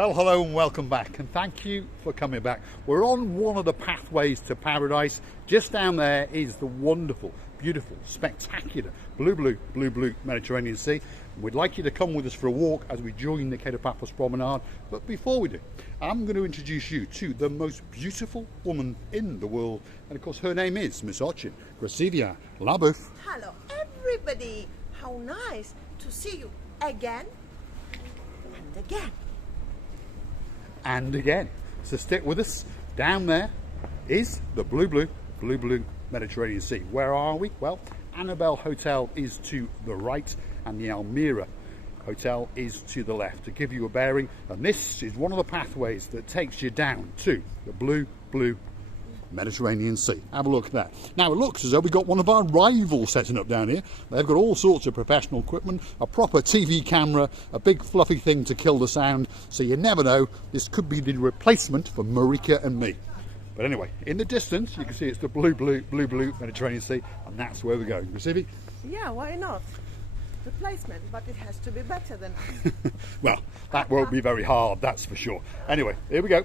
Well, hello and welcome back, and thank you for coming back. We're on one of the pathways to paradise. Just down there is the wonderful, beautiful, spectacular blue Mediterranean Sea. We'd like you to come with us for a walk as we join the Paphos Promenade. But before we do, I'm going to introduce you to the most beautiful woman in the world. And of course, her name is Miss Ochin. Krasivia Labouf. Hello, everybody. How nice to see you again and again. And again. So stick with us. Down there is the blue Mediterranean Sea. Where are we? Well, Annabelle Hotel is to the right and the Almira Hotel is to the left, to give you a bearing. And this is one of the pathways that takes you down to the blue Mediterranean Sea. Have a look at that. Now it looks as though we've got one of our rivals setting up down here. They've got all sorts of professional equipment, a proper TV camera, a big fluffy thing to kill the sound, so you never know, this could be the replacement for Marika and me. But anyway, in the distance you can see it's the blue Mediterranean Sea, and that's where we're going. Recivi? Yeah, why not? Replacement, but it has to be better than us. Well, that won't be very hard, that's for sure. Anyway, here we go.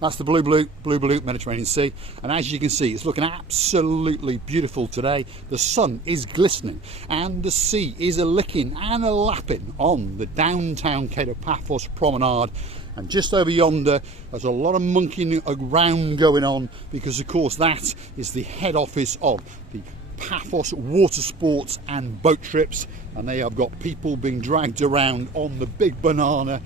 That's the blue Mediterranean Sea, and as you can see, it's looking absolutely beautiful today. The sun is glistening, and the sea is a licking and a lapping on the downtown Paphos Promenade. And just over yonder, there's a lot of monkeying around going on, because of course that is the head office of the Paphos water sports and boat trips, and they have got people being dragged around on the big banana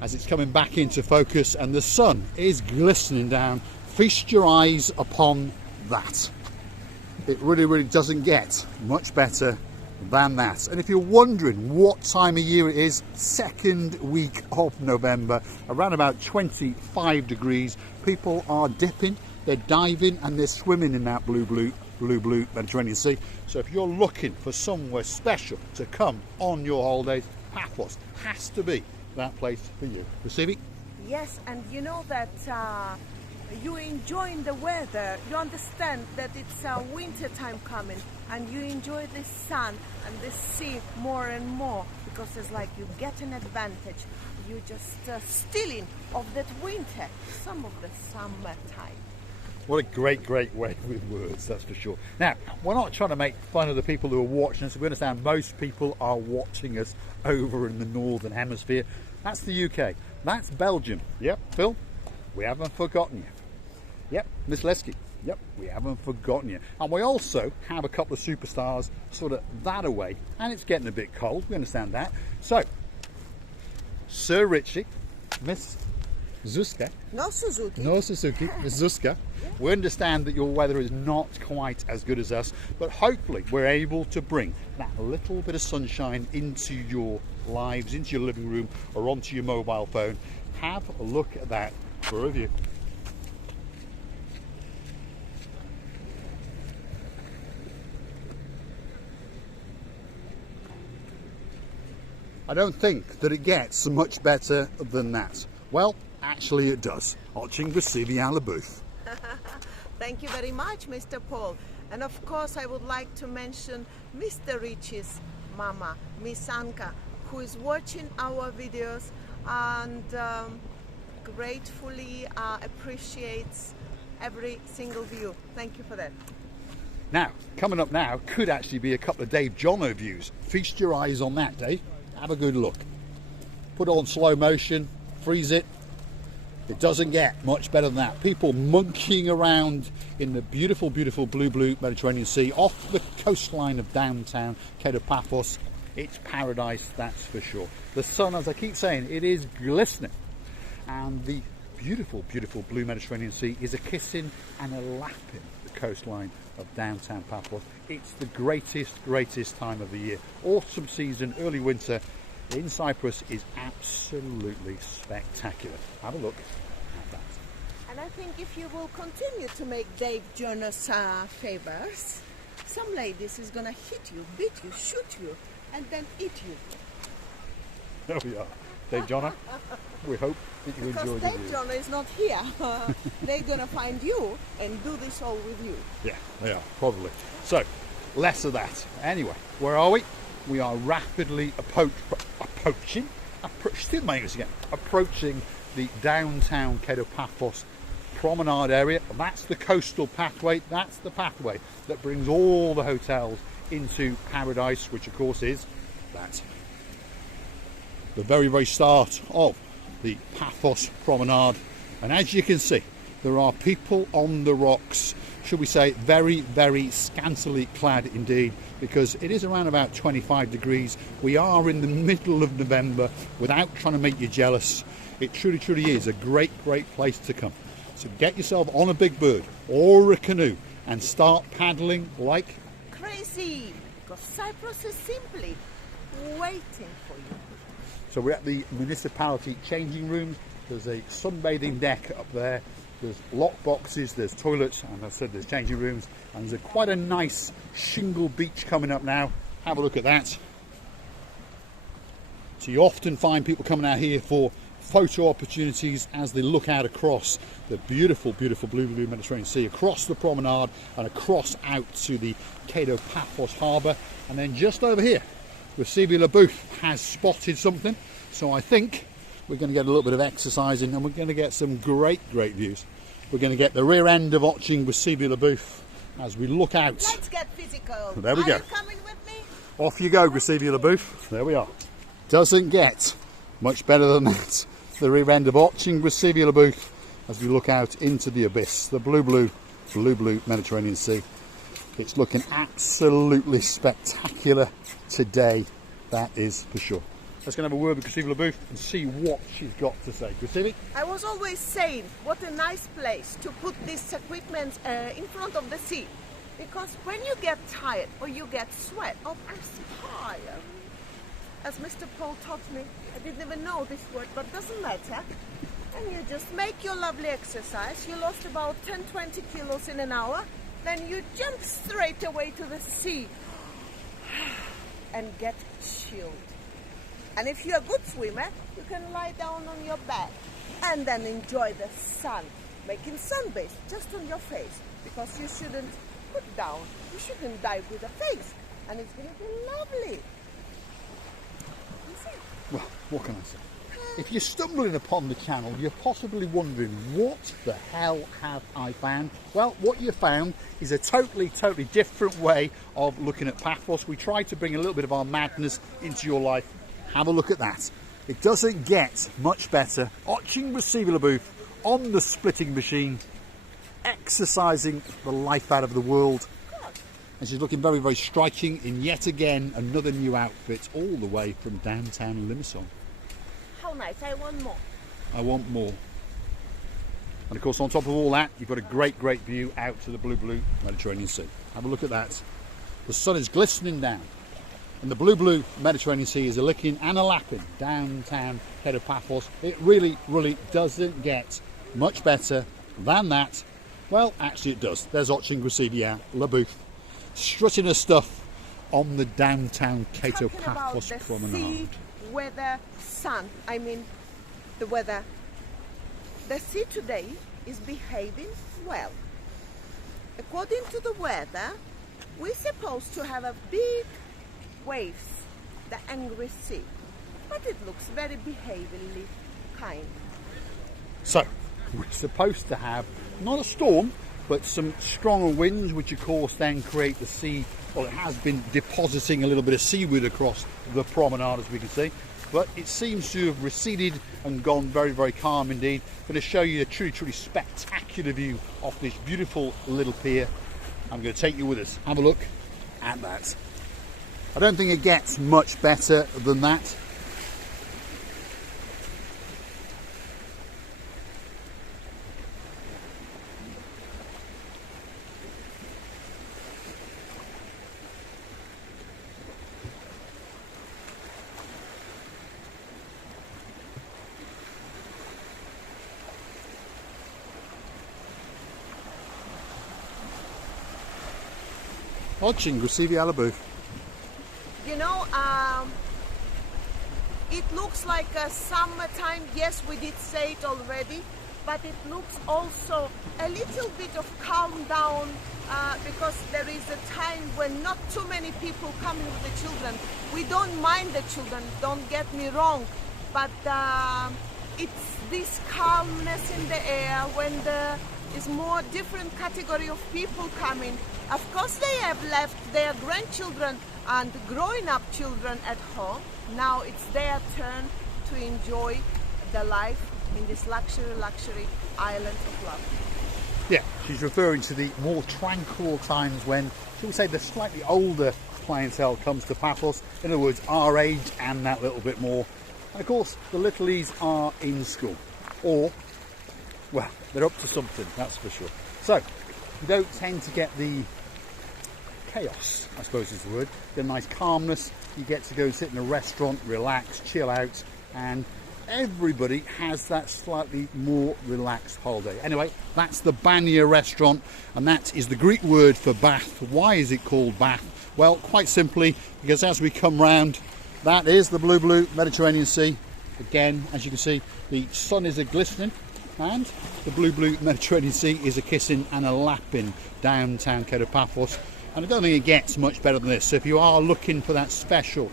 as it's coming back into focus, and the sun is glistening down. Feast your eyes upon that. It really doesn't get much better than that. And if you're wondering what time of year it is, second week of November, around about 25 degrees. People are dipping, they're diving, and they're swimming in that blue Mediterranean Sea. So if you're looking for somewhere special to come on your holidays, Paphos has to be that place for you. Recivi? Yes, and you know that you enjoying the weather. You understand that it's winter time coming, and you enjoy the sun and the sea more and more, because it's like you get an advantage. You just stealing of that winter, some of the summertime. What a great way with words, that's for sure. Now, we're not trying to make fun of the people who are watching us. We understand most people are watching us over in the Northern Hemisphere. That's the UK. That's Belgium. Yep, Phil, we haven't forgotten you. Yep, Miss Lesky. Yep, we haven't forgotten you. And we also have a couple of superstars sort of that away, and it's getting a bit cold. We understand that. So, Sir Richie, Miss Zuzka. No Suzuki. No Suzuki, Miss Zuzka. We understand that your weather is not quite as good as us, but hopefully we're able to bring that little bit of sunshine into your lives, into your living room, or onto your mobile phone. Have a look at that for a review. I don't think that it gets much better than that. Well, actually it does. Watching Krasivia Labouf. Thank you very much, Mr. Paul. And of course, I would like to mention Mr. Richie's mama, Miss Anka, who is watching our videos and gratefully appreciates every single view. Thank you for that. Now, coming up now could actually be a couple of Dave Jono views. Feast your eyes on that, Dave. Have a good look. Put it on slow motion, freeze it. It doesn't get much better than that. People monkeying around in the beautiful blue Mediterranean Sea off the coastline of downtown Paphos. It's paradise, that's for sure. The sun, as I keep saying, it is glistening. And the beautiful blue Mediterranean Sea is a kissing and a lapping the coastline of downtown Paphos. It's the greatest time of the year. Autumn season, early winter in Cyprus is absolutely spectacular. Have a look at that. And I think if you will continue to make Dave Jonas favors, some ladies is gonna hit you, beat you, shoot you, and then eat you. There we are. Dave Jono, we hope that you enjoyed the Because view. Dave Jono is not here. They're gonna find you and do this all with you. Yeah, they are, probably. So, less of that. Anyway, where are we? We are rapidly approaching approaching the downtown Paphos Promenade area. That's the coastal pathway. That's the pathway that brings all the hotels into paradise, which of course is that. The very, very start of the Paphos Promenade. And as you can see, there are people on the rocks, should we say, very, very scantily clad indeed, because it is around about 25 degrees. We are in the middle of November. Without trying to make you jealous, it truly, truly is a great, great place to come. So get yourself on a big bird or a canoe and start paddling like crazy, because Cyprus is simply waiting for you. So we're at the municipality changing rooms. There's a sunbathing deck up there. There's lock boxes, there's toilets, and as I said, there's changing rooms. And there's quite a nice shingle beach coming up now. Have a look at that. So you often find people coming out here for photo opportunities as they look out across the beautiful, beautiful blue Mediterranean Sea, across the promenade and across out to the Paphos harbour. And then just over here, Recibia LaBouffe has spotted something. So I think we're going to get a little bit of exercising and we're going to get some great, great views. We're going to get the rear end of watching Recibia LaBouffe as we look out. Let's get physical. There we go. Are you coming with me? Off you go, Recibia LaBouffe. There we are. Doesn't get much better than that. The rear end of watching Recibia LaBouffe as we look out into the abyss, the blue Mediterranean Sea. It's looking absolutely spectacular today, that is for sure. Let's go and have a word with Recibia LaBouffe and see what she's got to say. Recibia? I was always saying, what a nice place to put this equipment in front of the sea. Because when you get tired or you get sweat or perspire, as Mr. Paul taught me, I didn't even know this word, but doesn't matter. And you just make your lovely exercise. You lost about 10-20 kilos in an hour. Then you jump straight away to the sea and get chilled. And if you're a good swimmer, you can lie down on your back and then enjoy the sun, making sunbathe just on your face, because you shouldn't put down, you shouldn't dive with the face, and it's going to be lovely. Well, what can I say? If you're stumbling upon the channel, you're possibly wondering, what the hell have I found? Well, what you found is a totally, totally different way of looking at Paphos. We try to bring a little bit of our madness into your life. Have a look at that. It doesn't get much better. Watching Recibia LaBouffe on the splitting machine, exercising the life out of the world. And she's looking very, very striking in yet again another new outfit, all the way from downtown Limassol. How nice, I want more. I want more. And of course, on top of all that, you've got a great, great view out to the blue Mediterranean Sea. Have a look at that. The sun is glistening down. And the blue Mediterranean Sea is a licking and a lapping downtown Paphos. It really, really doesn't get much better than that. Well, actually it does. There's watching Recibia LaBouffe strutting her stuff on the downtown Paphos Promenade. Sea, weather, sun. I mean, the weather. The sea today is behaving well. According to the weather, we're supposed to have a big waves, the angry sea, but it looks very behaviourally kind. So, we're supposed to have not a storm, but some stronger winds, which of course then create the sea. Well, it has been depositing a little bit of seaweed across the promenade, as we can see, but it seems to have receded and gone very, very calm indeed. I'm going to show you a truly, truly spectacular view off this beautiful little pier. I'm going to take you with us. Have a look at that. I don't think it gets much better than that. Watching Recibia LaBouffe. You know, it looks like a summertime. Yes, we did say it already, but it looks also a little bit of calm down because there is a time when not too many people coming with the children. We don't mind the children, don't get me wrong, but it's this calmness in the air when there is more different category of people coming. Of course, they have left their grandchildren and growing up children at home. Now it's their turn to enjoy the life in this luxury island of love. Yeah, she's referring to the more tranquil times when, shall we say, the slightly older clientele comes to Paphos. In other words, our age and that little bit more. And of course, the littlies are in school. Or, well, they're up to something, that's for sure. So, you don't tend to get the chaos, I suppose is the word. The nice calmness. You get to go and sit in a restaurant, relax, chill out, and everybody has that slightly more relaxed holiday. Anyway, that's the Banya restaurant, and that is the Greek word for bath. Why is it called bath? Well, quite simply, because as we come round, that is the blue Mediterranean Sea. Again, as you can see, the sun is a-glistening, and the blue Mediterranean Sea is a-kissing and a-lapping downtown Paphos. And I don't think it gets much better than this. So if you are looking for that special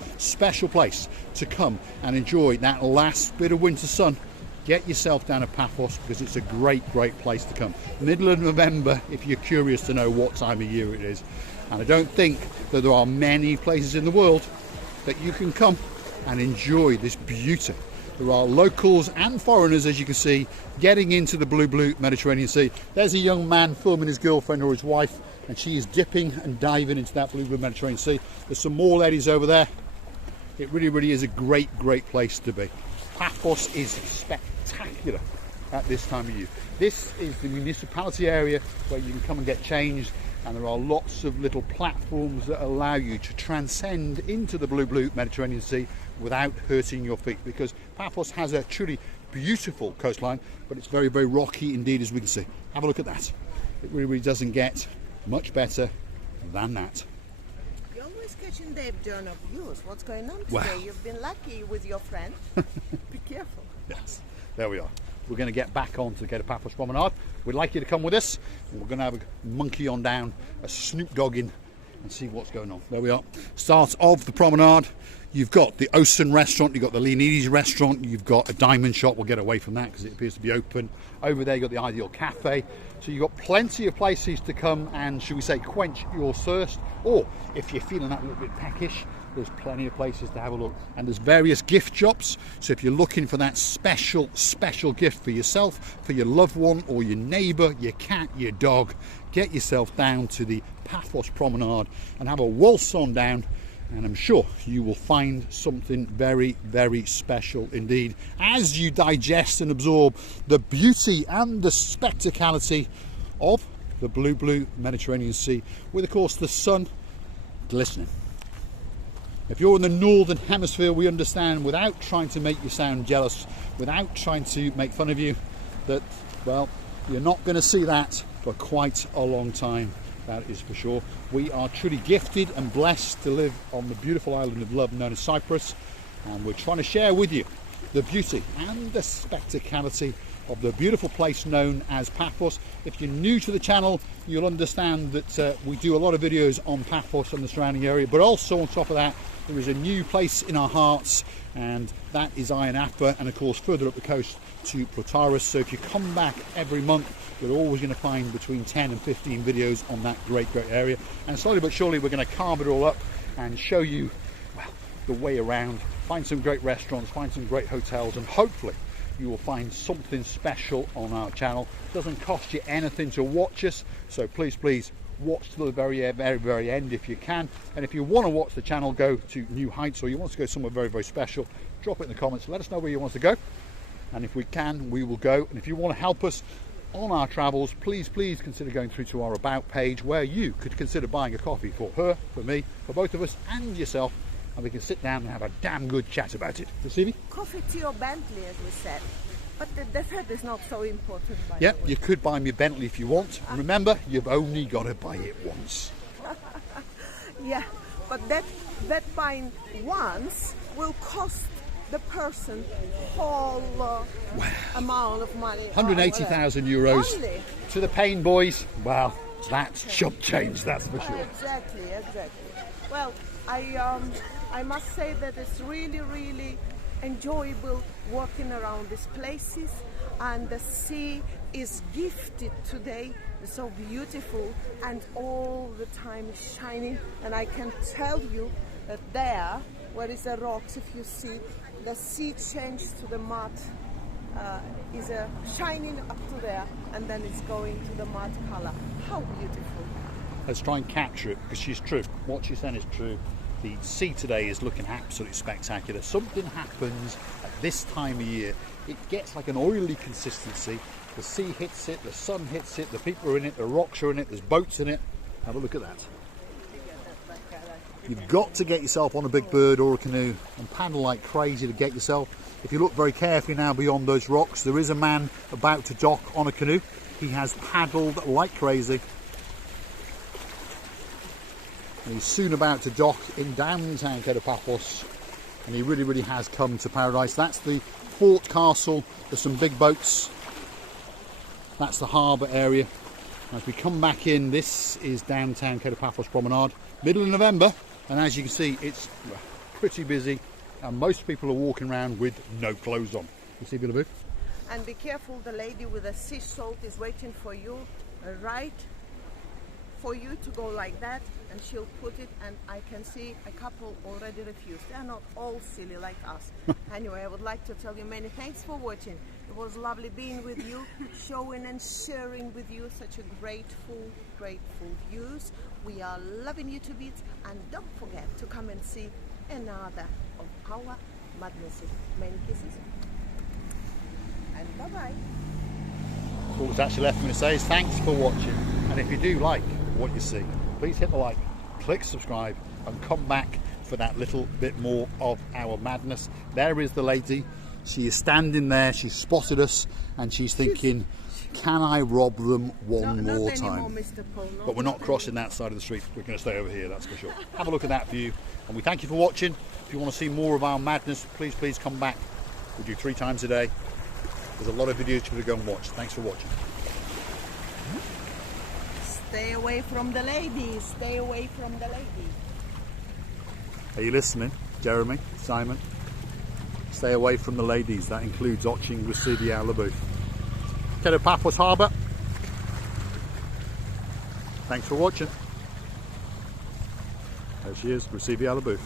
place to come and enjoy that last bit of winter sun, get yourself down to Paphos, because it's a great place to come. Middle of November, if you're curious to know what time of year it is. And I don't think that there are many places in the world that you can come and enjoy this beauty. There are locals and foreigners, as you can see, getting into the blue Mediterranean Sea. There's a young man filming his girlfriend or his wife, and she is dipping and diving into that blue Mediterranean Sea. There's some more ladies over there. It really is a great place to be. Paphos is spectacular at this time of year. This is the municipality area where you can come and get changed, and there are lots of little platforms that allow you to transcend into the blue Mediterranean Sea without hurting your feet, because Paphos has a truly beautiful coastline, but it's very rocky indeed, as we can see. Have a look at that. It really doesn't get much better than that. You're always catching Dave John of views. What's going on today? Well, you've been lucky with your friend. Be careful. Yes, there we are. We're going to get back on to the Paphos Promenade. We'd like you to come with us, and we're going to have a monkey on down, a Snoop Dogging, and see what's going on. There we are. Start of the promenade. You've got the Ocean restaurant, you've got the Leonidas restaurant, you've got a diamond shop. We'll get away from that because it appears to be open. Over there you've got the Ideal Cafe. So you've got plenty of places to come and, should we say, quench your thirst. Or if you're feeling that little bit peckish, there's plenty of places to have a look. And there's various gift shops. So if you're looking for that special gift for yourself, for your loved one, or your neighbour, your cat, your dog, get yourself down to the Paphos Promenade and have a waltz on down. And I'm sure you will find something very special indeed as you digest and absorb the beauty and the spectacality of the blue Mediterranean Sea, with of course the sun glistening. If you're in the northern hemisphere, we understand, without trying to make you sound jealous, without trying to make fun of you, that, well, you're not going to see that for quite a long time. That is for sure. We are truly gifted and blessed to live on the beautiful island of love known as Cyprus, and we're trying to share with you the beauty and the spectacality of the beautiful place known as Paphos. If you're new to the channel, you'll understand that we do a lot of videos on Paphos and the surrounding area, but also on top of that, there is a new place in our hearts, and that is Ayia Napa, and of course further up the coast to Protaras. So if you come back every month, you're always going to find between 10 and 15 videos on that great area. And slowly but surely we're going to carve it all up and show you, well, the way around, find some great restaurants, find some great hotels, and hopefully you will find something special on our channel. It doesn't cost you anything to watch us, so please watch to the very end if you can. And if you want to watch the channel go to new heights, or you want to go somewhere very special, drop it in the comments. Let us know where you want to go, and if we can, we will go. And if you want to help us on our travels, please consider going through to our About page, where you could consider buying a coffee for her, for me, for both of us and yourself, and we can sit down and have a damn good chat about it. Stevie? Coffee, tea or Bentley, as we said. But the third is not so important, by yep, the way. you could buy me a Bentley if you want. Remember, you've only got to buy it once. Yeah, but that buying once will cost the person whole amount of money. 180,000 euros Only. to the Payne boys. Well, that's chump change, that's for sure. Exactly. Well, I must say that it's really enjoyable walking around these places, and the sea is gifted today. It's so beautiful and all the time shining. And I can tell you that there, where is the rocks, if you see, the sea changed to the mud, is shining up to there, and then it's going to the mud color. How beautiful. Let's try and capture it, because she's true. What she's saying is true. The sea today is looking absolutely spectacular. Something happens at this time of year. It gets like an oily consistency. The sea hits it, the sun hits it, the people are in it, the rocks are in it, there's boats in it. Have a look at that. You've got to get yourself on a big bird or a canoe and paddle like crazy to get yourself. If you look very carefully now beyond those rocks, there is a man about to dock on a canoe. He has paddled like crazy. And he's soon about to dock in downtown Paphos, and he really has come to paradise. That's the fort castle. There's some big boats. That's the harbour area. As we come back in, this is downtown Paphos Promenade, middle of November, and as you can see, it's pretty busy, and most people are walking around with no clothes on. You see, Billaboo? And be careful, the lady with the sea salt is waiting for you, right? For you to go like that, and she'll put it, and I can see a couple already refused. They're not all silly like us. Anyway, I would like to tell you many thanks for watching. It was lovely being with you, showing and sharing with you such a grateful views. We are loving you to bits, and don't forget to come and see another of our madnesses. Many kisses, and bye-bye. What was actually left for me to say is thanks for watching, and if you do like what you see, please hit the like, click subscribe, and come back for that little bit more of our madness. There is the lady. She is standing there, she's spotted us, and she's thinking, can I rob them one more time? Mr. Paul, but we're not crossing that side of the street. We're going to stay over here, that's for sure. Have a look at that view, and we thank you for watching. If you want to see more of our madness, please come back. We do 3 times a day. There's a lot of videos for you to go and watch. Thanks for watching. Stay away from the ladies. Stay away from the ladies. Are you listening, Jeremy, Simon? Stay away from the ladies. That includes watching Recidia Labouf. Paphos Harbour. Thanks for watching. There she is, Recidia Labouf.